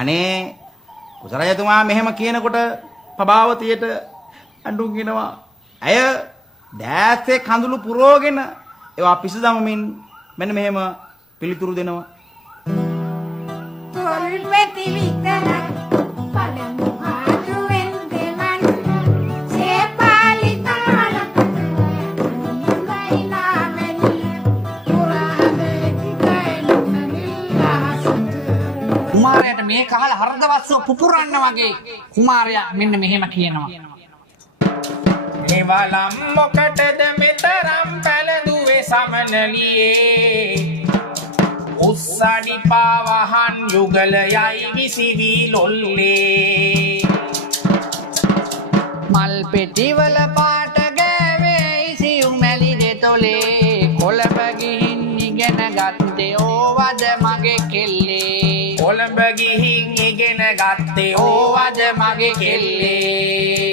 අනේ කුසරජතුමා මෙහෙම කියනකොට ප්‍රභාවතියට අඬුම් කියනවා. ඇය දැස්සේ කඳුළු පුරවගෙන ඒවා පිසදමමින් මෙන්න මෙහෙම පිළිතුරු දෙනවා. තොල්පෙති විතරක් පළමු ආදුවෙන් දෙමන් සේපාලි තාලක මුගයිලා මෙනි පුරාදේ කිකයිලුන නිල්ලාසුත කුමාරයාට මේ කහල හරදවස්සව පුපුරන්න වගේ කුමාරයා මෙන්න මෙහෙම කියනවා. නිවලම් මොකටද මෙතරම් පැලදුවේ සමනලියේ උස්සඩි පාවහන් යුගලයයි විසිවී ලොල්ලේ මල් පෙටිවල පාට ගෑවේ ඉසියු මැලි දෙතොලේ කොළඹ ගිහින් ඉගෙන ගත්තේ ඕවද මගේ කෙල්ලේ කොළඹ ගිහින් ඉගෙන ගත්තේ ඕවද මගේ කෙල්ලේ